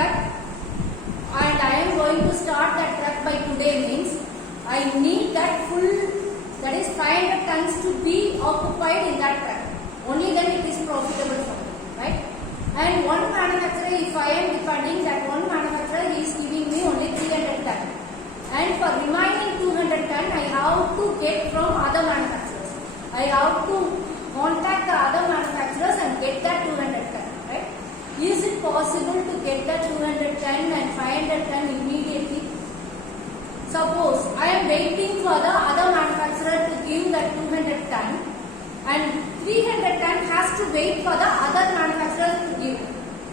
truck and I am going to start that truck by today means I need that full, that is 500 tons to be occupied in that truck. Only then it is profitable for me, right? And one manufacturer, if I am depending that one manufacturer is giving me only 300 tons. And for remaining 200 tons, I have to get from other manufacturers. I have to contact the other manufacturers and get that 200 tons, right? Is it possible to get that 200 tons and 500 tons immediately? Suppose I am waiting for the other manufacturer to give that 200 tons and 300 tons has to wait for the other manufacturer to give,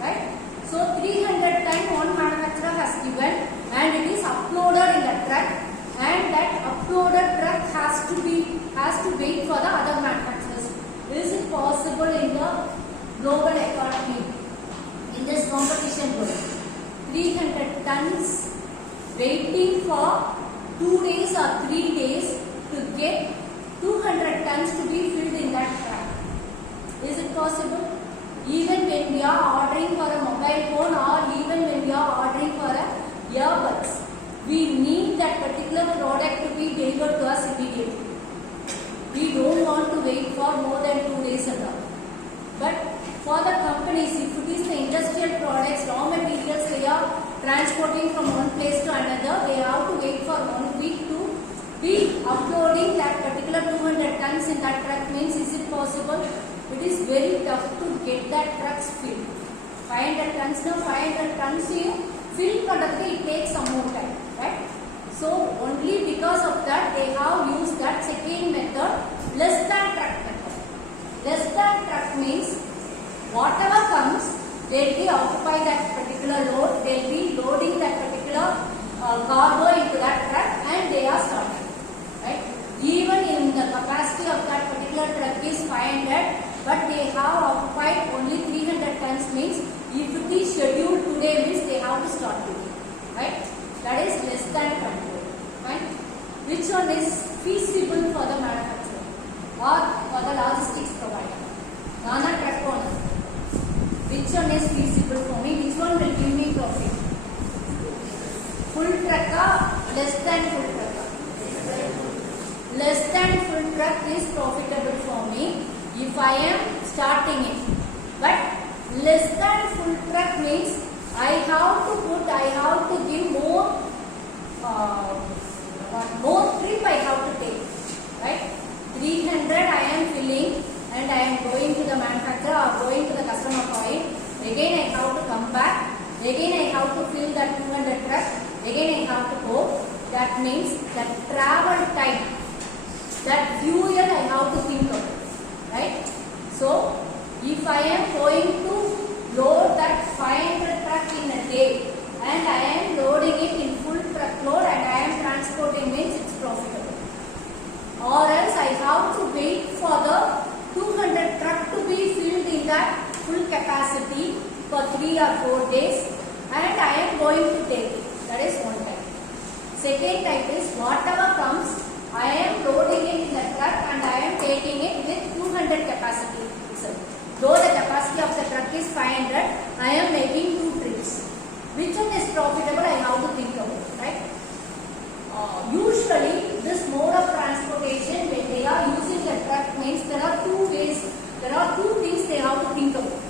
right? So 300 tons one manufacturer has given and it is uploaded in the truck, and that uploaded truck has to wait for the other manufacturers. Is it possible in the global economy, in this competition world? 300 tons waiting for 2 days or 3 days to get 200 tons to be filled in that truck. Is it possible? Even when we are ordering for a mobile phone or even when we are ordering for a earbuds, we need that particular product to be delivered to us immediately. We don't want to wait for more than 2 days and all. But for the companies, if it is the industrial products, raw materials, they are transporting from one place to another, they have to wait for 1 week to be uploading that particular 200 tons in that truck means, is it possible? It is very tough to get that trucks filled. 500 tons now, 500 tons you fill pandadhukku it takes some more time, right? So only because of that they have used that second method, less than truck method. Less than truck means whatever comes, they will be occupy that particular load, they will be loading that particular cargo into that truck and they are starting, right? Even in the capacity of that particular truck is 500, but they have occupied only 300 tons means if it is scheduled today means they have to start today, right? That is less than control, right? Which one is feasible for the manufacturer or for the logistics provider? Nana truck owner. Which one is feasible for me? Which one will give me profit? Full truck or less than full truck? Less than full truck is profitable for me if I am starting it. But less than full truck means I have to give more trip I have to take, right? 300 I am filling and I am going to the manufacturer or going to the customer point. Again I have to come back. Again I have to fill that 200 truck. Again I have to go. That means that travel time, that fuel I have to think of, right? So if I am going to load that 500 truck in a day and I am loading it in full truckload and I am transporting means it's profitable. Or else I have to wait for the 200 truck to be filled in that full capacity for 3 or 4 days and I am going to take it. That is one type. Second type is whatever comes, I am loading it in the truck and I am taking it with 200 capacity. So, though the capacity of the truck is 500, I am making 2 trips. Which one is profitable I have to think about, right? Usually this mode of transportation when they are using the truck means there are 2 ways, there are 2 things they have to think about.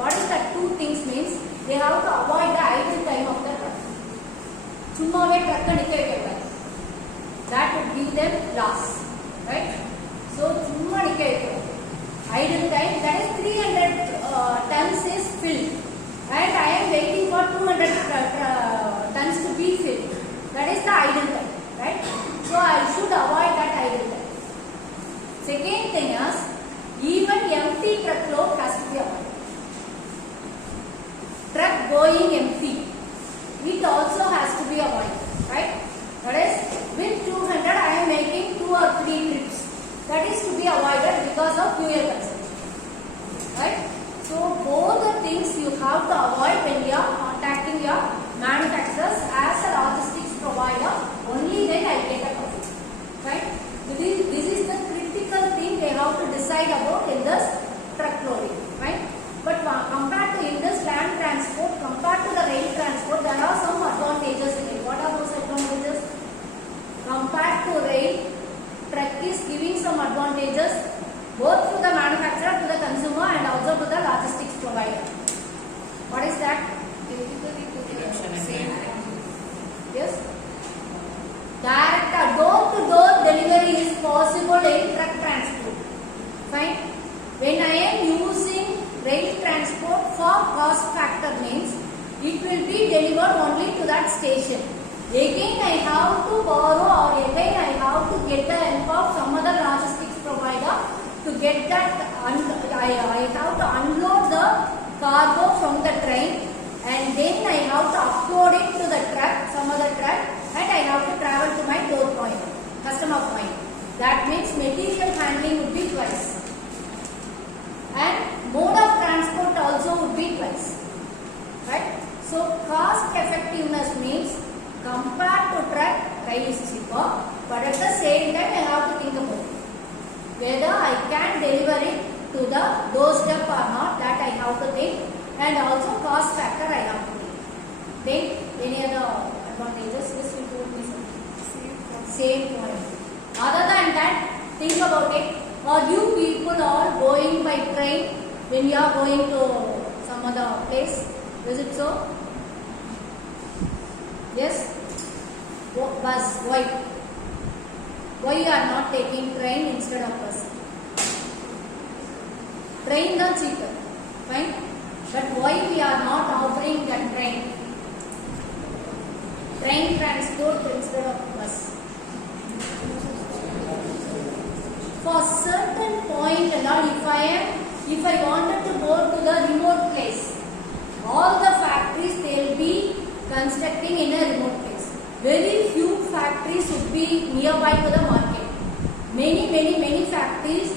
What is that 2 things means? They have to avoid the idle time of the truck. Chummave truck nikka vekkadadu. That would give them loss, right? So chumma nikka vekkadadu. Idle time, that is 300 tons is filled and I am waiting for 200 tons to be filled. That is the idle time, right? So I should avoid that idle time. Second thing is, even empty truckload has to be avoided. Truck going empty, it also has to be avoided, right? That is, with 200 I am making 2 or 3 trips. That is to be avoided because of fuel consumption, right? So both the things you have to avoid when you are contacting your manufacturers as a logistics provider. Only then I get a profit, right? This is the critical thing they have to decide about in this truck loading, right? But compared to in this land transport, compared to the rail transport, will be delivered only to that station. Again I have to borrow, or again I have to get the help of some other logistics provider to get that. I have to unload the cargo from the train, and then I have to upload it to the truck, some other truck, and I have to travel to my door point, customer point. That means material handling would be twice, and mode of transport also would be twice, right? So cost effectiveness means compared to truck, rail is cheaper, but at the same time I have to think about it. Whether I can deliver it to the doorstep or not, that I have to think, and also cost factor I have to think. Then any other advantages? This will be same point. Other than that, think about it. Are you people all going by train when you are going to some other place? Is it so? Yes? Bus. Why? Why you are not taking train instead of bus? Train is cheaper. Fine? But why we are not offering that train? Train transport instead of bus. For certain point and all, if I wanted to go to the remote place, all the factories they will be constructing in a remote place. Very few factories would be nearby to the market. Many factories,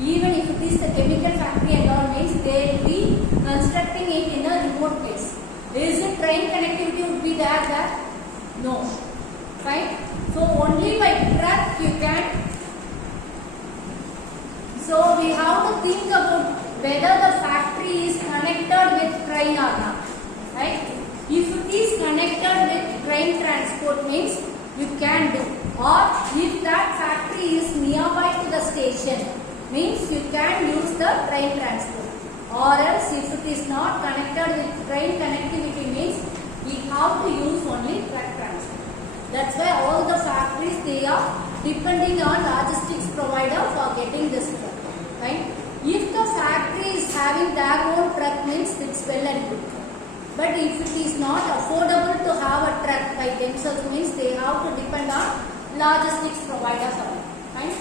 even if it is the chemical factory and all, means they will be constructing it in a remote place. Is it train connectivity would be there? No. Fine. So only by truck you can. So we have to think about whether the factory is connected with train or not. Right? If it is connected with train transport means you can do. Or if that factory is nearby to the station means you can use the train transport. Or else if it is not connected with train connectivity means we have to use only truck transport. That's why all the factories they are depending on logistics provider for getting this truck. Right? If the factory is having their own truck means it's well and good. But if it is not affordable to have a truck by themselves means they have to depend on logistics provider for it. Right?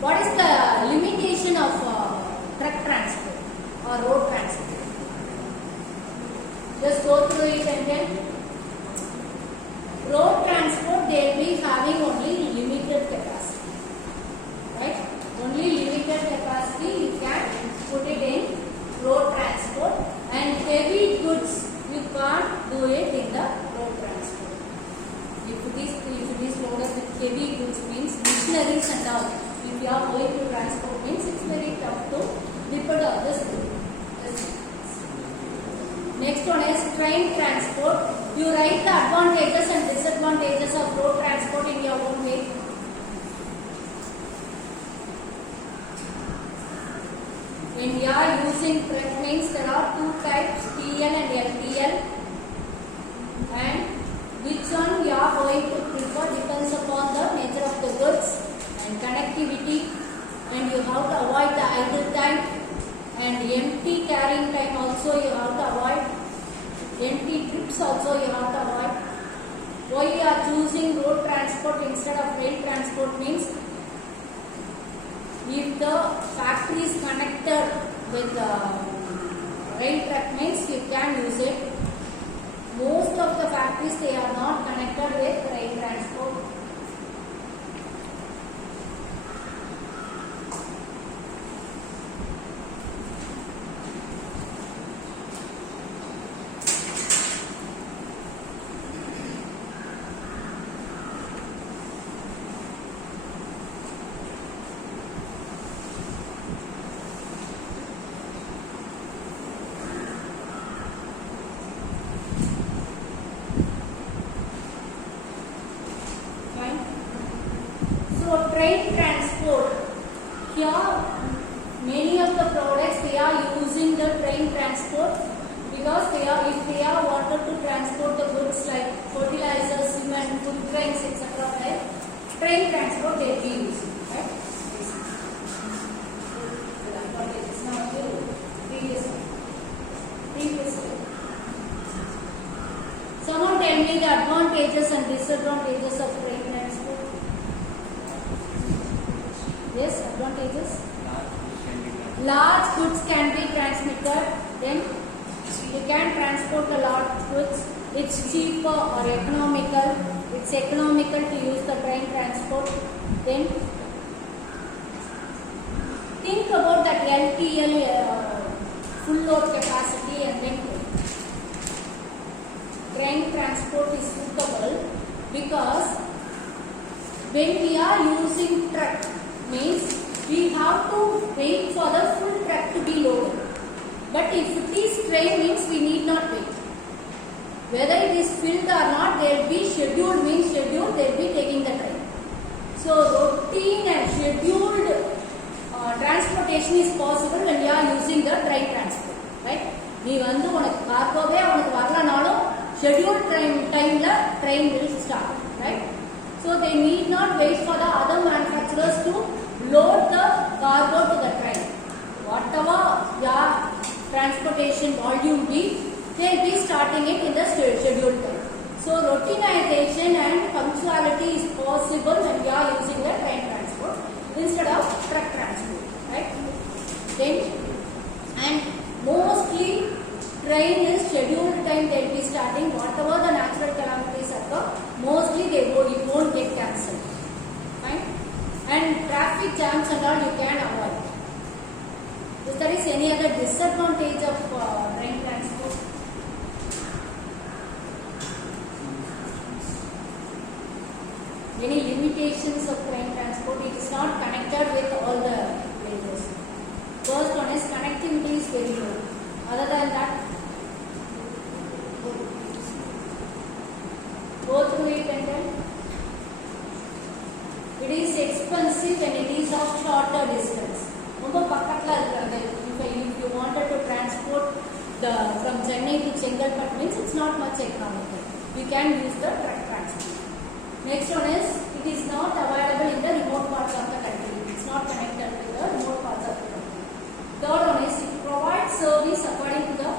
What is the limitation of truck transport or road transport? Just go through it and then. Road transport they will be having only limited capacity. Right? Only limited capacity you can put it in road transport, and heavy goods you can't do it in the road transport. If it is loaded with heavy goods means machineries and all. If you are going to transport means it's very tough to depend on this. Next one is train transport. You write the advantages and disadvantages of road transport in your own way. When we are using truck means there are two types, TL and LTL. And which one we are going to prefer depends upon the nature of the goods and connectivity, and you have to avoid the idle time. And empty carrying time also you have to avoid. Empty trips also you have to avoid. Why you are choosing road transport instead of rail transport means if the factory is connected with rail track means you can use it. Most of the factories they are not connected with rail transport. Train transport. Here, many of the products they are using the train transport because if they are wanted to transport the goods like fertilizer, cement, food grains, etc. Like train transport they will be using. Right? advantages and disadvantages of train transport? Yes, advantages. Large goods can be transmitted. Then you can transport a large goods. It's cheaper or economical. It's economical to use the train transport. Then think about that LTL full load capacity, and then train transport is suitable because when we are using truck means we have to wait for the full truck to be loaded. But if it is train means we need not wait. Whether it is filled or not, they will be scheduled means scheduled, they will be taking the train. So routine and scheduled transportation is possible when you are using the train transport, right? நீ வந்து உனக்கு கார்கோவே உனக்கு வரலனாலும் scheduled time la train will start, right? So they need not wait for the other manufacturers to load the cargo to the train. Whatever your transportation volume be, they will be starting it in the scheduled time. So routinization and punctuality is possible when you are using the train transport instead of truck transport, right? Then and mostly train is scheduled time they will be starting. Whatever the natural calamities occur, mostly it won't get cancelled, right? And traffic jams and all you can avoid. If there is any other disadvantage of train transport? Any limitations of train transport? It is not connected with all the places. First one is connectivity is very low. Other than that, go through it and then it is expensive when it is of shorter distance. If you wanted to transport from Chennai to Chengalpattu means it's not much economical. You can use the truck transport. Next one is it is not available in the remote parts of the country. It's not connected to the remote parts of the country. Third one is it provides service according to the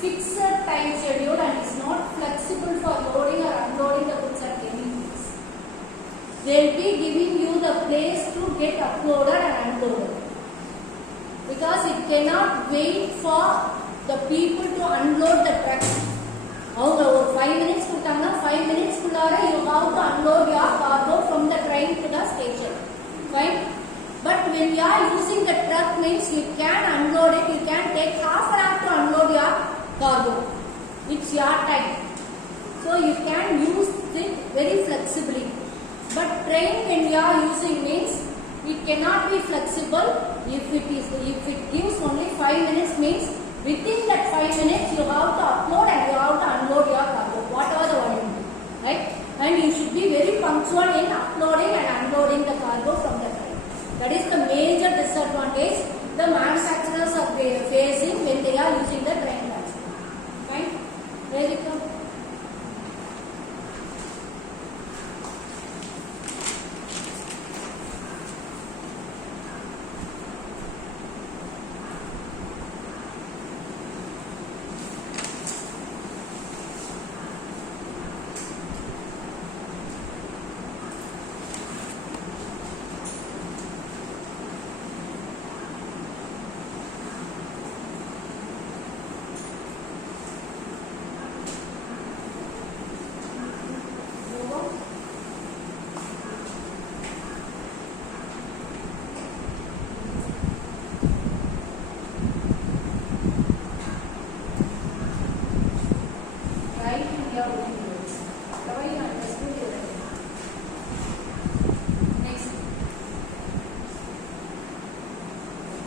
fixed time schedule and is not flexible for loading or unloading the goods at any place. They will be giving you the place to get uploaded and unloaded because it cannot wait for the people to unload the trucks. அவங்க ஒரு 5 minutes கொடுத்தாங்கன்னா 5 minutes குள்ளார you have to unload your cargo from the train to the station, fine. But when you are using the truck means you can unload it, you can take half an hour to unload your cargo. It's your time, so you can use it very flexibly. But train when you are using means it cannot be flexible. If it gives only 5 minutes means within that 5 minutes you have to upload and you have to unload your cargo, whatever the volume, right? And you should be very punctual in uploading and unloading the cargo from the train. That is the major disadvantage the manufacturers are facing when they are using the train transport, right? Where it come?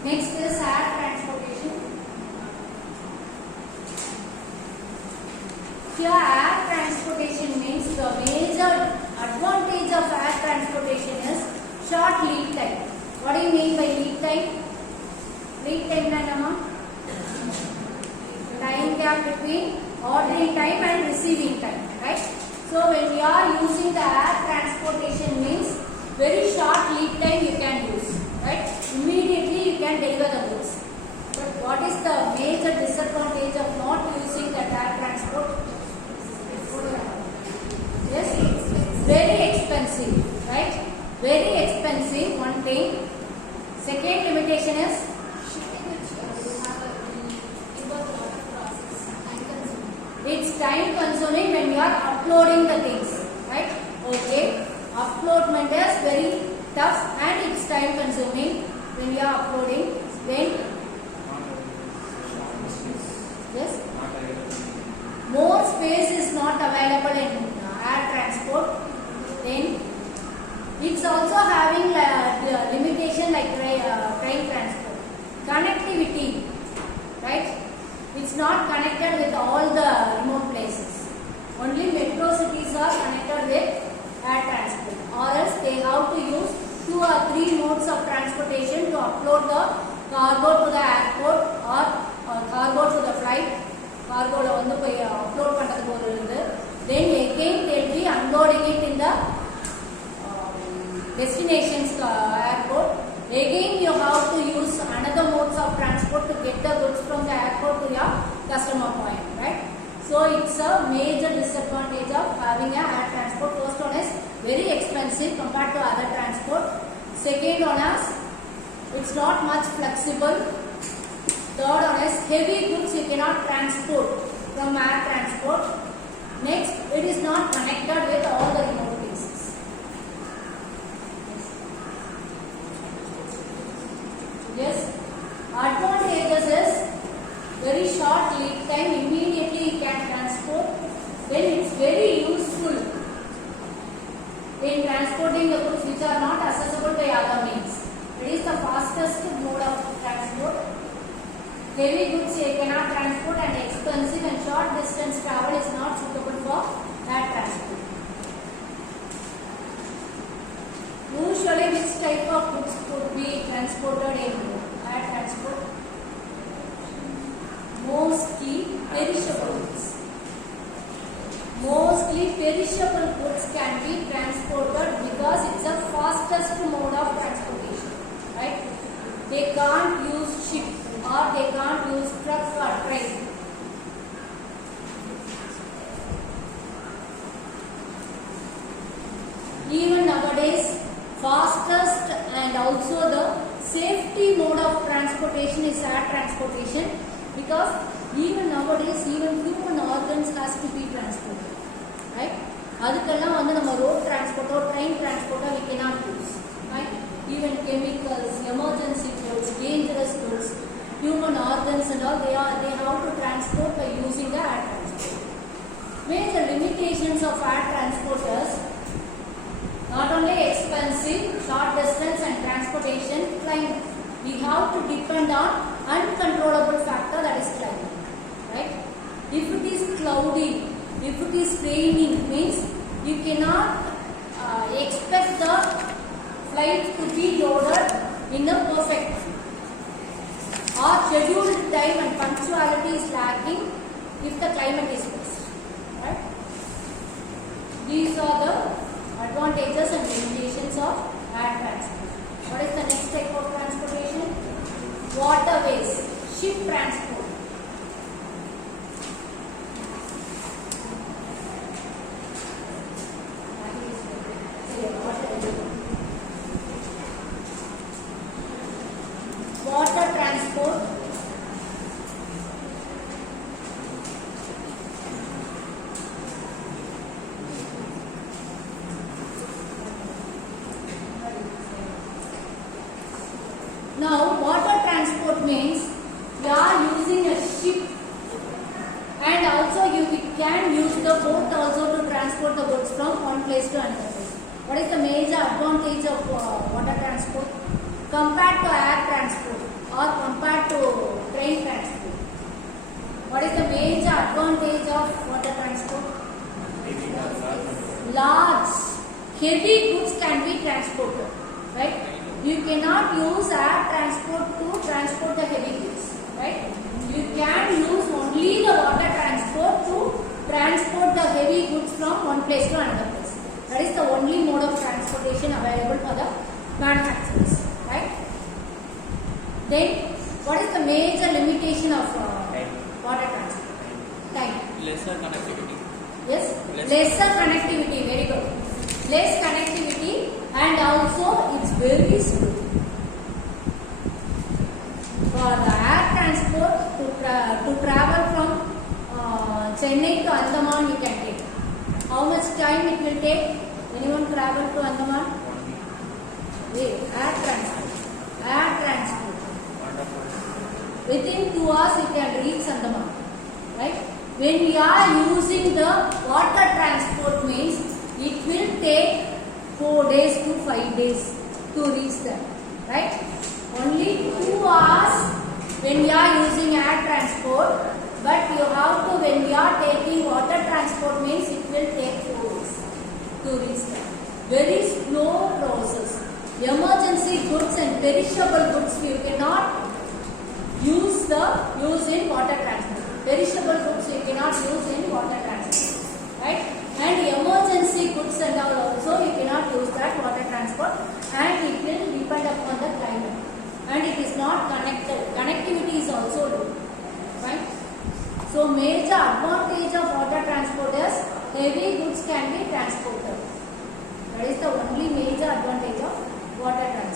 Next is air transportation. Here air transportation means the major advantage of air transportation is short lead time. What do you mean by lead time? Lead time na nama? Time gap between ordering time and receiving time, right? So when you are using the air transportation means very short lead time you can use, right? Immediately you can deliver the goods. But what is the major disadvantage of not using that air transport? one thing. Second limitation is it's time consuming when you are uploading the things, right? Okay, uploadment is very tough and it's time consuming when you are uploading. Then yes, more space is not available in air transport. Then it's also having limitation like train transport. Connectivity, right? It's not connected with all the remote places. Only metro cities are connected with air transport, or else they have to use 2 or 3 modes of transportation to upload the cargo to the airport or cargo to the flight. Cargo வந்து போய் upload பண்றதுக்கு ஒரு இருந்து. Then again they will be unloading it in the destinations airport. Again you have to use another modes of transport to get the goods from the airport to your customer point, right? So it's a major disadvantage of having a air transport. First one is very expensive compared to other transport. Second one is it's not much flexible. Third one is heavy goods you cannot transport from air transport. Next, it is not connected with all the remote places. Yes, advantages is very short lead time, immediately you can transport. Then it's very useful in transporting the goods which are not accessible by other means. It is the fastest mode of transport. Heavy goods you cannot transport and expensive, and short distance travel is not suitable for air transport. Usually which type of goods could be transported in air transport? Mostly perishable goods. Mostly perishable goods can be transported because it's the fastest mode of transportation, right? They can't use ship or they can't use trucks or train. Even nowadays, fastest and also the safety mode of transportation is air transportation, because even nowadays even human organs has to be transported, right? அதுக்கெல்லாம் வந்து நம்ம road transport or train transport we cannot use, right? Even chemicals, emergency goods, dangerous goods, human organs and all, they have to transport by using the air transport. Major limitations of air transport is not only expensive, short distance and transportation, climate. We have to depend on uncontrollable factor, that is climate, right? If it is cloudy, if it is raining, means you cannot expect the flight to be loaded in a perfect or scheduled time, and punctuality is lacking if the climate is worse, right? These are the advantages and limitations of air transport. What is the next type of transportation? Waterways, ship transport. Water transport. Now, water transport means you are using a ship, and also you can use the boat also to transport the goods from one place to another place. What is the major advantage of water transport compared to air transport or compared to train transport? What is the major advantage of water transport? Large, heavy goods can be transported, right? You cannot use air transport to transport the heavy goods, right? You can use only the water transport to transport the heavy goods from one place to another place. That is the only mode of transportation available for the manufacturers, right? Then, what is the major limitation of water transport? Time. Lesser connectivity. Yes, lesser connectivity, very good. Less connectivity and also it's very slow. For the air transport to travel from Chennai to Andaman, you can take. How much time it will take? Anyone travel to Andaman? Air transport. Air transport. Within 2 hours you can reach Andaman. Right? When we are using the water transport means it will take 4 days to 5 days to reach there. Right? Only 2 hours when we are using air transport, but you have to, when we are taking water transport means it will take 4 days to reach there. Very slow process. Emergency goods and perishable goods you cannot use in water transport. Perishable goods you cannot use in water transport. Right? And emergency goods and all also you cannot use that water transport, and it will depend upon the climate. And it is not connected. Connectivity is also low. Right? So major advantage of water transport is heavy goods can be transported. That is the only major advantage of water transport.